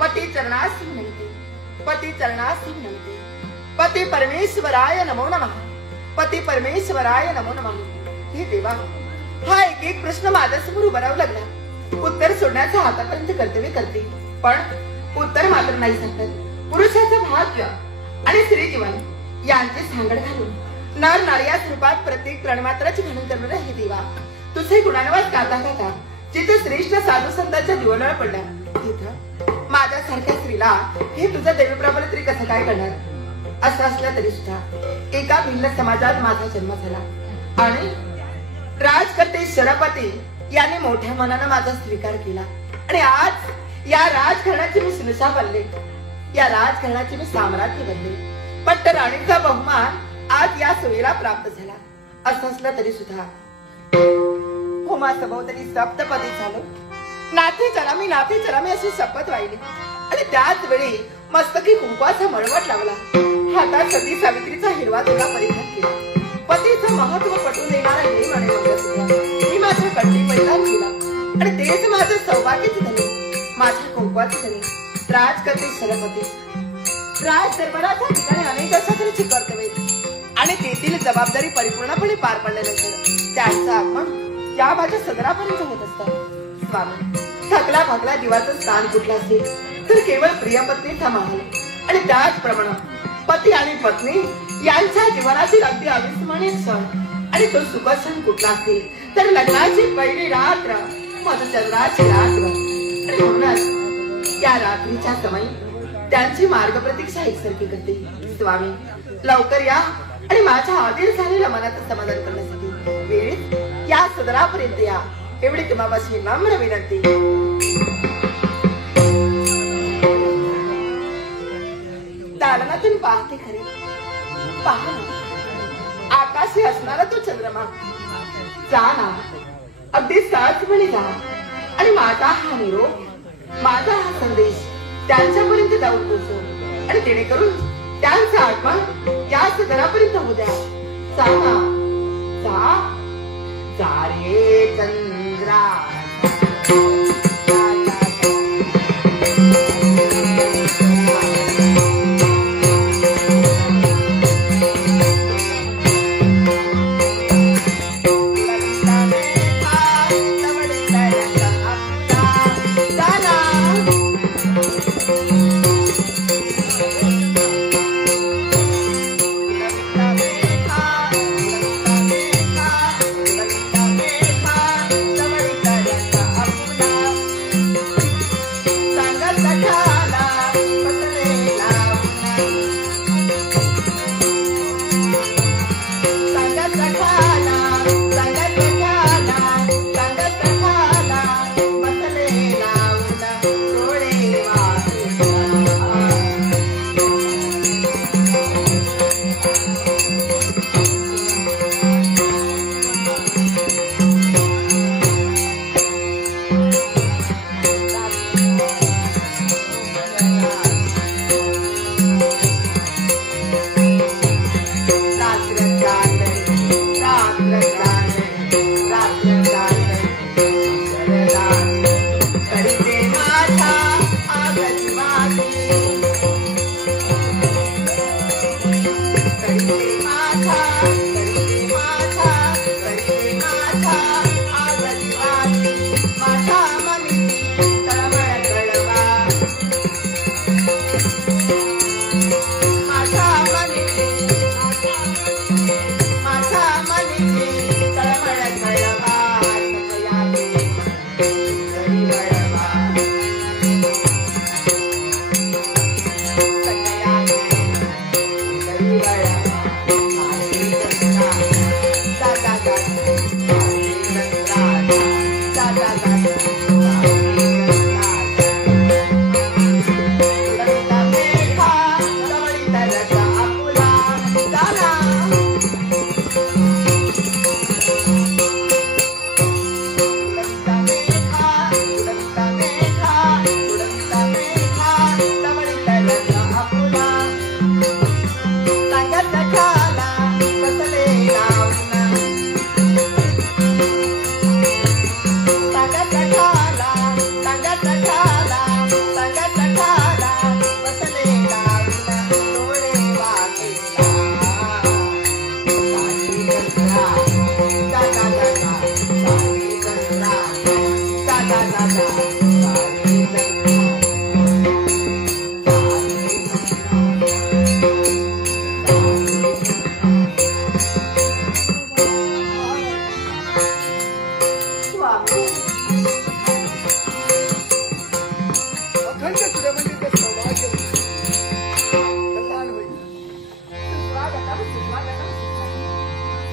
पती चरणास विनंती, पती चरणास विनंती, पती परमेश्वराय नमो नमः, पती परमेश्वराय नमो नमः. हे देवा, हा एक एक प्रश्न माझ्यासमोर उभा राहू लागला. उत्तर सोडण्याचा हातापर्यंत कर्तव्य करते, पण उत्तर मात्र नाही सांगतात. पुरुषाचं भाग्य आणि स्त्री जीवन यांचे सांगड घालून नर नारी या स्वरूपात प्रत्येक प्राणमात्राची घालून करणार. हे देवा, तुझे गुणानुवाद गाता गाता जिथे श्रेष्ठ साधू संतांच्या जीवनावर पडला, तिथं माझ्यासारख्या स्त्रीला हे तुझं देवीप्रबल तरी कसं काय करणार. असं असलं तरी सुद्धा एका भिल्ल समाजात माझा जन्म झाला आणि राजकर्ते शरपती यांनी मोठ्या मनानं माझा स्वीकार केला. आणि आज या राजघराण्याची मी सुनसा बनले, या राजघराण्याचे मी साम्राज्य बनले. पण राणीचा बहुमान आज या सोयीला प्राप्त झाला. असं असलं तरी सुद्धा होमा सभोवताली सप्तपदी झालं. नाथे चरामी अशी शपथ वाहिली आणि त्याच वेळी मस्तकी कुंकवाचा मळवट लावला. हातात सती सावित्रीचा हिरवा तुला परिधान केला. पतीचं महत्व पटवून देणारा हे म्हणे मी माझ्या कंठी परिधान केला आणि तेच माझं सौभाग्यच झाले, माझ्या कुंकवाचे झाले. राजकर्ते शरपती राज दरबाराच्या ठिकाणी अनेक अशा तऱ्हेची कर्तव्ये आणि तेथील जबाबदारी परिपूर्णपणे पार पडल्यानंतर त्यांचं आगमन या माझ्या सदरापर्यंत होत असतात. स्वामी, थकला भागला जीवाचं स्थान कुठलं असेल तर केवळ प्रिय पत्नीचा महाल आणि त्याचप्रमाणे पती आणि पत्नी यांच्या जीवनातील अगदी अविस्मरणीय क्षण आणि तो सुखक्षण कुठला असेल तर लग्नाची पहिली रात्र, मधुचंद्राची रात्र. आणि म्हणूनच या रात्रीच्या समयी त्यांची मार्ग प्रतीक्षा एकसारखी करते. स्वामी, लवकर या आणि माझ्या आधीर झालेल्या मनाचं समाधान करण्यासाठी वेळेत या सदरापर्यंत या, एवढी तुम्हापाशी नम्र विनंती. दालनातून पाहते खरे, पहा आकाशी असणारा तो चंद्रमा. जा ना, अगदी सहजपणे जा आणि माझा हा निरोप, माझा हा संदेश त्यांच्यापर्यंत जाऊन पोहोचव आणि जेणेकरून त्यांचं आगमन या सदरापर्यंत होऊ द्या. जा ना, जा जा रे चंद्रा. अखंड सूर्यमंडळाचं सौभाग्य कल्याण होईल.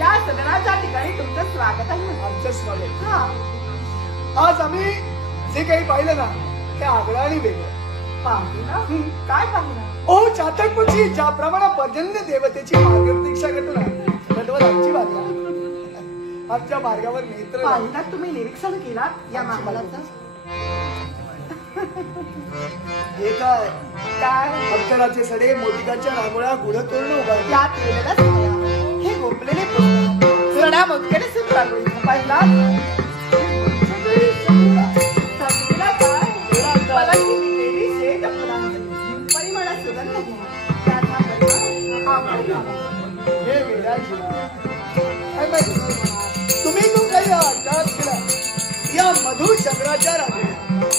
या सदनाच्या ठिकाणी तुमचं स्वागत आहे. आमचं स्वागत. आज आम्ही जे काही पाहिलं ना ते आगळं आणि वेगळं पाहिलं. काय पाहिलं? ओ चातक पक्षी ज्याप्रमाणे पर्जन्य देवतेची मार्गदीक्षा करतो ना तद्वत आमची बाजू आमच्या मार्गावर नेत्र पाहिला. तुम्ही निरीक्षण केला या महालाचं? हे काय काय अक्षराचे सडे मोतिकाच्या रांगोळ्या गुढ तोरण उभा यात केलेला सोया हे गोपलेले पुस्तक सडा मोदकेने सुरू रांगोळी पाहिला. सगळीला काय मला किती केली शेत परिमळा सुगंध घ्या त्याचा परिमळ आवडला. हे वेड्या जीवा. काय माहिती? तुम्ही जो काही अभ्यास केला या मधुचंद्राच्या रात्री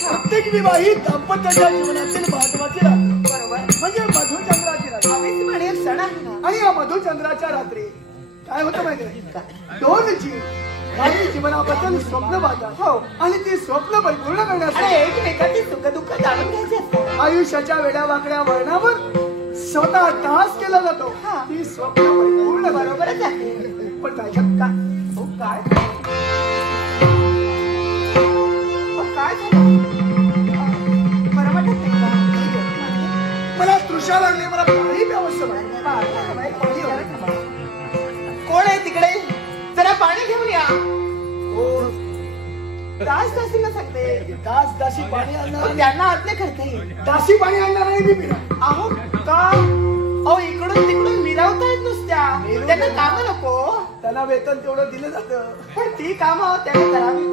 प्रत्येक विवाहित दाम्पत्याच्या जीवनातील महत्वाची रात्र बरोबर म्हणजे मधुचंद्राची रात्र. हवेच म्हणे सण आहे ना. आणि या मधुचंद्राच्या रात्री काय होतं माहिती दोन जीव काही जीवनाबद्दल स्वप्न पाहतात. हो. आणि ती स्वप्न परिपूर्ण आणि करण्यासाठी एकमेकाची सुख दुःख जाणून घ्यायचे असतात. आयुष्याच्या वेड्या वाकड्या वळणावर स्वतः टास केला जातो. हा. ती स्वप्न परिपूर्ण बरोबरच आहे. पण त्याच्यात का हो काय काय झालं? बरं वाटत नाही का? मला तृषा लागली. मला पाणी प्यावंसं वाटलं. पाणी कोण आहे तिकडे? जरा पाणी घेऊन या. हो दास दासींना सांगते दास दासी पाणी आणणार पण त्यांना आज्ञा करता येईल. दासी पाणी आणणार नाही मी पिणार. अहो का? अहो इकडून तिकडून मिरवतायत नुसत्या. त्यांना काम नको. त्यांना वेतन तेवढं दिलं जातं. पण ती कामं त्याने करावी.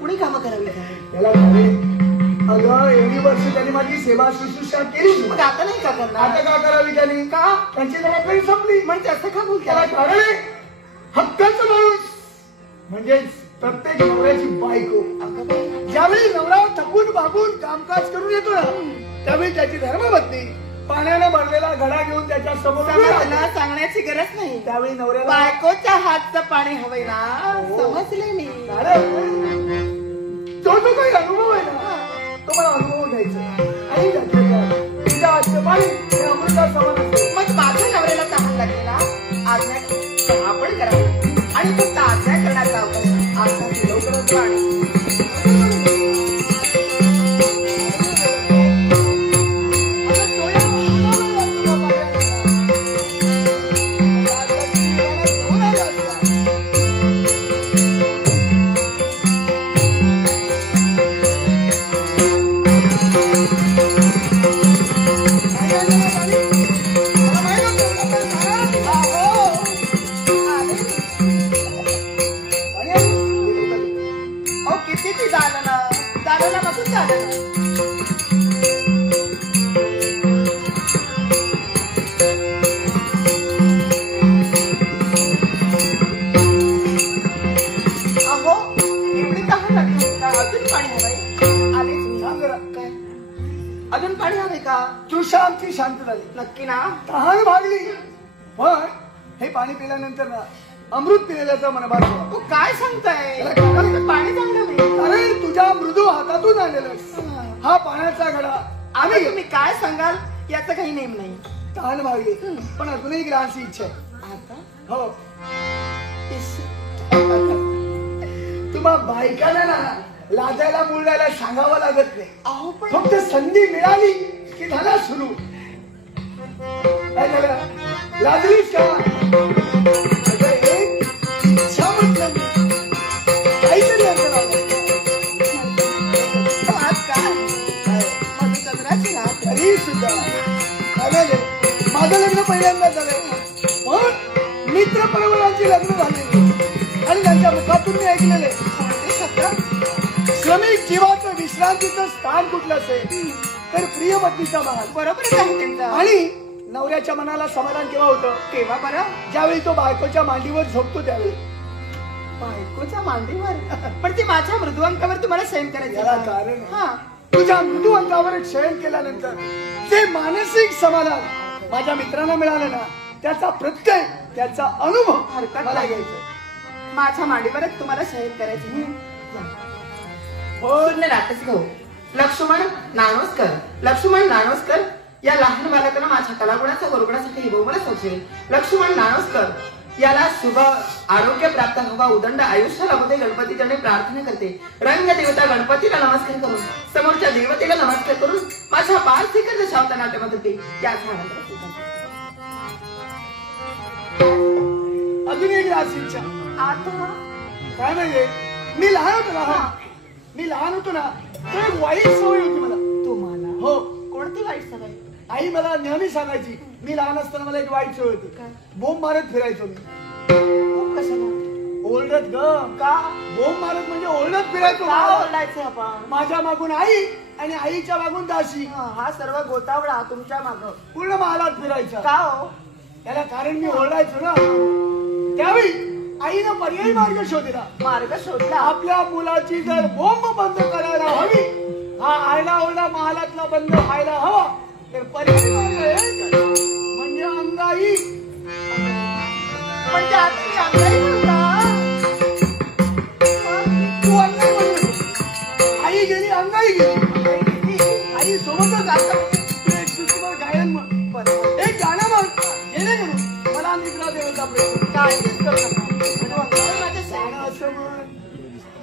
कुणी कामं करावी काय? त्याला खरे अगं एवढी वर्ष त्यांनी माझी सेवा शुश्रूषा केली. मग आता नाही का करणार? आता का करावी त्यांनी? का? त्यांची जबाबदारी संपली. म्हणजे असं का त्याला बोलतात? कारण आहे हक्काचा माणूस म्हणजे प्रत्येक नवऱ्याची बायको. ज्यावेळी नवरा थकून भागून कामकाज करून येतो ना त्यावेळी त्याची धर्मपत्नी पाण्याने भरलेला घडा घेऊन त्याच्या समोर त्यांना सांगण्याची गरज नाही. त्यावेळी नवऱ्याला बायकोच्या हातचं पाणी हवंय ना. हो. समजले मी. तो जो काही अनुभव आहे ना तो मला अनुभव घ्यायचा. आणि तिच्या हातचं पाणी हे अमृता समान असते. मग माझ्या नवऱ्याला तहान लागलेला आज्ञा आपण करावी आणि फक्त आज्ञा करण्याचा अवकाश आता लवकरच आणि किती झालं ना मधून झालं ना. अहो एवढी तहान लागली का? अजून पाणी हवंय? आलेच मी. काय अजून पाणी हवंय का? तृषा आमची शांत झाली. नक्की ना? तहान भागली. पण हे पाणी पिल्यानंतर ना अमृत पिलेल्याचा मनभार झाला. तू काय सांगताय? पाणी चांगलं नाही. अरे तुझ्या मृदू हातातून आलेलं हा पाण्याचा घडा. आम्ही तुम्ही काय सांगाल याचा काही नेम नाही. तहान भागली पण अजूनही ग्रहाची इच्छा आहे. आता हो तुम्हा बायकांना ना लाजायला मुरडायला सांगावं लागत नाही. अहो पण फक्त संधी मिळाली की झाला सुरू. काय झालं? लाजलीस का? इच्छा म्हटलं काहीतरी असं आज काय मधुचंद्राची रात. तरी सुद्धा माझं लग्न पहिल्यांदा झालंय. पण मित्र परिवारांची लग्न झालेली आणि त्यांच्या मुखातून मी ऐकलेले श्रमिक जीवाचं विश्रांतीचं स्थान कुठलं असेल तर प्रिय पत्नीचा मान. बरोबरच आहे त्यांचं. आणि नवऱ्याच्या मनाला समाधान केव्हा होतं? केव्हा बरं? ज्यावेळी तो बायकोच्या मांडीवर झोपतो त्यावेळी. बायकोच्या मांडीवर? पण ती माझ्या मृदू अंकावर तुम्हाला सहन करायचं. याला कारण हा तुझ्या मृदू अंकावर शयन केल्यानंतर जे मानसिक समाधान माझ्या मित्रांना मिळालं ना त्याचा प्रत्यय त्याचा अनुभव हरकत मला नाही. घ्यायचा. माझ्या मांडीवरच तुम्हाला शयन करायचं. हो नाटक घेऊ. लक्ष्मण नाणोस्कर लक्ष्मण नाणोस्कर या लहान बालकांना माझ्या कलागुणाचा गुरुगुणासाठी हे बहुमान सोडले. लक्ष्मण नाणोस्कर याला शुभ आरोग्य प्राप्त व्हावा, उदंड आयुष्य लाभू दे गणपती चरणी प्रार्थना करते. रंग देवता गणपतीला नमस्कार करून समोरच्या देवतेला नमस्कार करून माझ्या पार्थिक दशावता नाट्यमध्ये या अजून एक राशीच्या आता काय म्हणजे मी लहान होतो ना तर एक वाईट सवय होती मला. तुम्हाला हो. कोणती वाईट सवय? आई मला नेहमी सांगायची, मी लहान असताना मला एक वाईट सवय होती. बोंब मारत फिरायचो मी. कशाला? ओरडत ग. का? बोंब मारत म्हणजे ओरडत फिरायचो. का ओरडायचं आपण? माझ्या मागून आई आणि आईच्या मागून दासी. हा सर्व गोतावळा तुमच्या माग पूर्ण महालात फिरायचा. का हो? त्याला कारण मी ओरडायचो ना. त्यावेळी आईनं पर्यायी मार्ग शोधला. मार्ग शोधला? आपल्या मुलाची जर बोंब बंद करायला हवी, हा आयला ओरडा महालातला बंद व्हायला हवा, तर पर्यायी मार्ग एकच, म्हणजे अंगाई. म्हणजे आता मी अंगाई म्हणता? तू अंगाई म्हणतो. आई गेली अंगाई गेली. आई सोबतच आता तू एक सुस्तीवर गायन म्हण, एक गाणं म्हण, जेणेकरून मला निद्रा देवता प्रयत्न काय माझ्या सैन असं म्हण.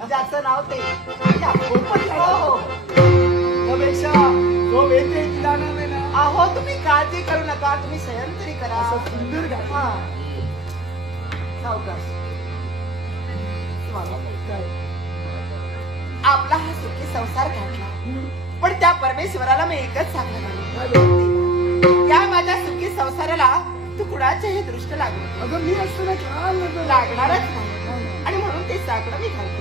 ज्याचं नाव ते हो. त्यापेक्षा जो येते तिला नव्हे ना. अहो तुम्ही काळजी करू नका, तुम्ही शयन तरी करा. असं सुंदर गाणं. हा सावकाश. आपला हा सुखी संसार काढला, पण त्या परमेश्वराला मी एकच सांगणार, या माझ्या सुखी संसाराला तू कुणाचेही दृष्ट लागू. अगं मी असताना छान लागणारच नाही, आणि म्हणून ते साकडं मी घालते.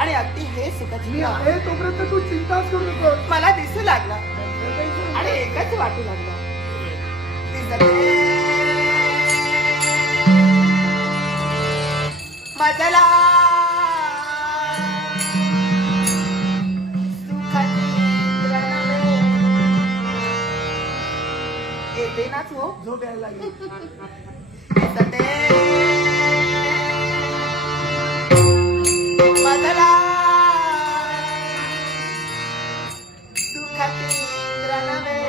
आणि अगदी हे सुखाची मी आहे तोपर्यंत तू चिंताच करू नको. मला दिसू लागला आणि एकच वाटू लागला. माझ्याला येते नाच हो. झोप यायला लागली. माझ्याला सुखाची इंद्र नव्हे,